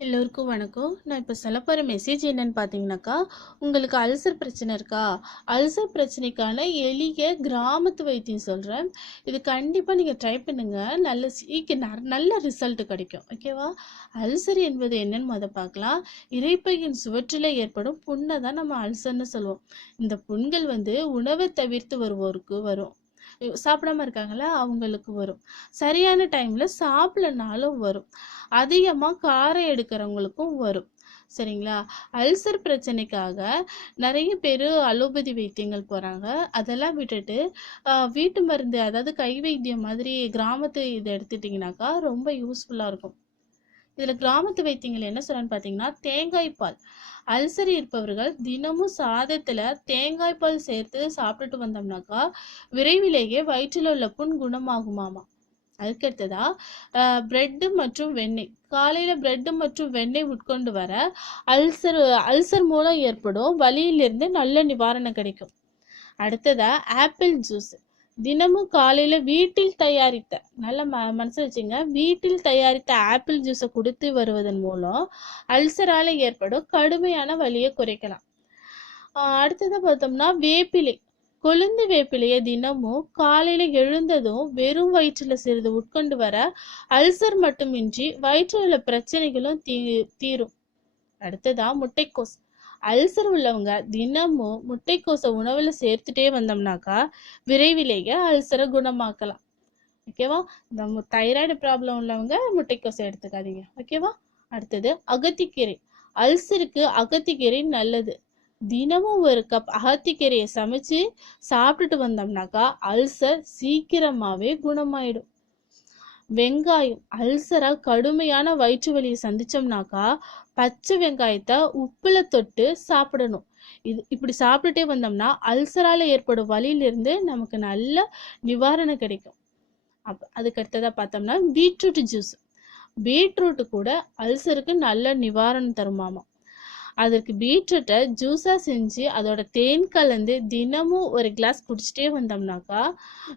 எல்லோருக்கும் வணக்கம். நான் இப்போ சொல்ல போகிற மெசேஜ் என்னன்னு பார்த்தீங்கன்னாக்கா உங்களுக்கு அல்சர் பிரச்சனை இருக்கா? அல்சர் பிரச்சனைக்கான எளிய கிராமத்து வைத்தியம் சொல்கிறேன் இது கண்டிப்பாக நீங்கள் ட்ரை பண்ணுங்கள் நல்ல சீக்க ந- நல்ல ரிசல்ட் கிடைக்கும். ஓகேவா அல்சர் என்பது என்னன்னு முத பார்க்கலாம். இறைப்பையின் சுவற்றில் ஏற்படும் புண்ணை தான் நம்ம அல்சர்னு சொல்லுவோம். இந்த புண்கள் வந்து உணவை தவிர்த்து வருவோருக்கு வரும். சாப்பிடாம இருக்காங்களா அவங்களுக்கு வரும். சரியான டைம்ல சாப்பிடலனாலும் வரும். அதிகமாக காரம் எடுக்கிறவங்களுக்கும் வரும். சரிங்களா? அல்சர் பிரச்சனைக்காக நிறைய பேர் அலோபதி வைத்தியங்கள் போகிறாங்க அதெல்லாம் விட்டுட்டு ஆஹ், வீட்டு மருந்து அதாவது கை வைத்தியம் மாதிரி கிராமத்து இதை எடுத்துட்டிங்கனாக்கா ரொம்ப யூஸ்ஃபுல்லாக இருக்கும். இதில் கிராமத்து வைத்தியங்கள் என்ன சொல்கிறேன்னு பார்த்தீங்கன்னா தேங்காய் பால். அல்சர் இருப்பவர்கள் தினமும் சாதத்தில் தேங்காய் பால் சேர்த்து சாப்பிட்டுட்டு வந்தோம்னாக்கா விரைவிலேயே வயிற்றில் உள்ள புண் குணமாகுமாமா. அதுக்கடுத்ததா பிரெட்டு மற்றும் வெண்ணெய். காலையில் பிரெட்டு மற்றும் வெண்ணெய் உட்கொண்டு வர அல்சர் அல்சர் மூலம் ஏற்படும் வலியிலிருந்து நல்ல நிவாரணம் கிடைக்கும். அடுத்ததா ஆப்பிள் ஜூஸ் தினமும் காலையில வீட்டில் தயாரித்த நல்ல ம மனசு வச்சுங்க. வீட்டில் தயாரித்த ஆப்பிள் ஜூஸை கொடுத்து வருவதன் மூலம் அல்சரால ஏற்படும் கடுமையான வலியை குறைக்கலாம். அடுத்ததை பார்த்தோம்னா வேப்பிலை. கொழுந்து வேப்பிலையை தினமும் காலையில எழுந்ததும் வெறும் வயிற்றுல சிறிது உட்கொண்டு வர அல்சர் மட்டுமின்றி வயிற்றில் உள்ள பிரச்சனைகளும் தீ தீரும். அடுத்ததா முட்டைக்கோஸ். அல்சர் உள்ளவங்க தினமும் முட்டைக்கோசை உணவில் சேர்த்துட்டே வந்தோம்னாக்கா விரைவிலேயே அல்சரை குணமாக்கலாம். ஓகேவா இந்த தைராய்டு ப்ராப்ளம் உள்ளவங்க முட்டைக்கோசை எடுத்துக்காதீங்க. ஓகேவா அடுத்தது அகத்திக்கீரை. அல்சருக்கு அகத்திக்கீரை நல்லது. தினமும் ஒரு கப் அகத்திக்கீரையை சமைச்சு சாப்பிட்டுட்டு வந்தோம்னாக்கா அல்சர் சீக்கிரமாகவே குணமாயிடும். வெங்காயம் அல்சரா கடுமையான வயிற்று வலியை சந்திச்சோம்னாக்கா பச்சை வெங்காயத்தை உப்புல தொட்டு சாப்பிடணும். இது இப்படி சாப்பிட்டுட்டே வந்தோம்னா அல்சரால ஏற்படும் வலியிலிருந்து நமக்கு நல்ல நிவாரணம் கிடைக்கும். அப் அதுக்கு அடுத்ததாக பார்த்தோம்னா பீட்ரூட் ஜூஸ். பீட்ரூட் கூட அல்சருக்கு நல்ல நிவாரணம் தருமாமா. அதற்கு பீட்ரூட்டை ஜூஸாக செஞ்சு அதோட தேன் கலந்து தினமும் ஒரு கிளாஸ் குடிச்சிட்டே வந்தோம்னாக்கா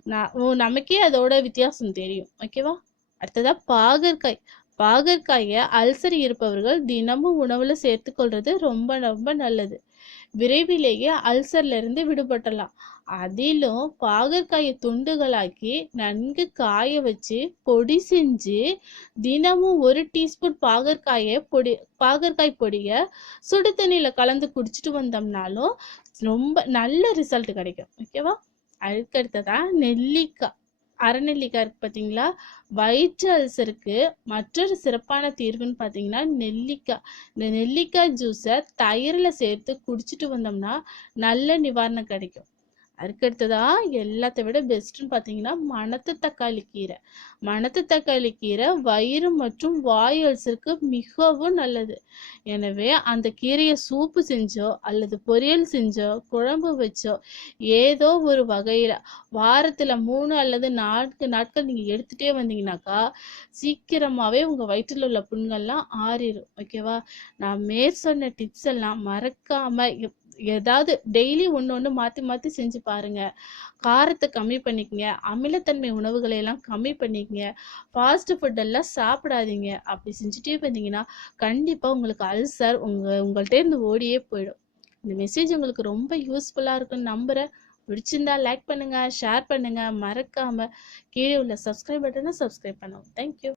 நான் நமக்கே அதோட வித்தியாசம் தெரியும். ஓகேவா? அடுத்ததா பாகற்காய். பாகற்காயை அல்சர் இருப்பவர்கள் தினமும் உணவுல சேர்த்துக்கொள்றது ரொம்ப ரொம்ப நல்லது. விரைவிலேயே அல்சர்ல இருந்து விடுபட்டலாம் அதிலும் பாகற்காயை துண்டுகளாக்கி நன்கு காய வச்சு பொடி செஞ்சு தினமும் ஒரு டீஸ்பூன் பாகற்காயை பொடி பாகற்காய் பொடியை சுடு தண்ணியில கலந்து குடிச்சிட்டு வந்தோம்னாலும் ரொம்ப நல்ல ரிசல்ட் கிடைக்கும். ஓகேவா? அதுக்கடுத்ததான் நெல்லிக்காய். அரைநெல்லிக்காய் இருக்குது பார்த்தீங்களா? வயிற்று அல்சருக்கு மற்றொரு சிறப்பான தீர்வுன்னு பார்த்தீங்கன்னா நெல்லிக்காய். இந்த நெல்லிக்காய் ஜூஸை தயிரில் சேர்த்து குடிச்சிட்டு வந்தோம்னா நல்ல நிவாரணம் கிடைக்கும். அதுக்கடுத்ததா எல்லாத்த விட பெஸ்ட்னு பார்த்தீங்கன்னா மணத்து தக்காளி கீரை. மணத்து தக்காளி கீரை வயிறு மற்றும் வாய் அல்சருக்கு மிகவும் நல்லது. எனவே அந்த கீரையை சூப்பு செஞ்சோ அல்லது பொரியல் செஞ்சோ குழம்பு வச்சோ ஏதோ ஒரு வகையில் வாரத்தில் மூணு அல்லது நான்கு நாட்கள் நீங்கள் எடுத்துகிட்டே வந்தீங்கன்னாக்கா சீக்கிரமாகவே உங்கள் வயிற்றில் உள்ள புண்கள்லாம் ஆறிடும் ஓகேவா நான் மேற் சொன்ன டிப்ஸ் எல்லாம் மறக்காமல் ஏதாவது டெய்லி ஒன்று ஒன்று மாற்றி மாற்றி செஞ்சு பாருங்க. காரத்தை கம்மி பண்ணிக்கங்க. அமிலத்தன்மை உணவுகளை எல்லாம் கம்மி பண்ணிக்கங்க. ஃபாஸ்ட் ஃபுட்டெல்லாம் சாப்பிடாதீங்க. அப்படி செஞ்சுட்டே வந்தீங்கன்னா கண்டிப்பாக உங்களுக்கு அல்சர் உங்கள் உங்கள்கிட்ட இருந்து ஓடியே போயிடும். இந்த மெசேஜ் உங்களுக்கு ரொம்ப யூஸ்ஃபுல்லாக இருக்குன்னு நம்புகிறேன் பிடிச்சிருந்தா லைக் பண்ணுங்கள் ஷேர் பண்ணுங்கள் மறக்காமல் கீழே உள்ள சப்ஸ்கிரைப் பட்டனை சப்ஸ்கிரைப் பண்ணுவோம். தேங்க்யூ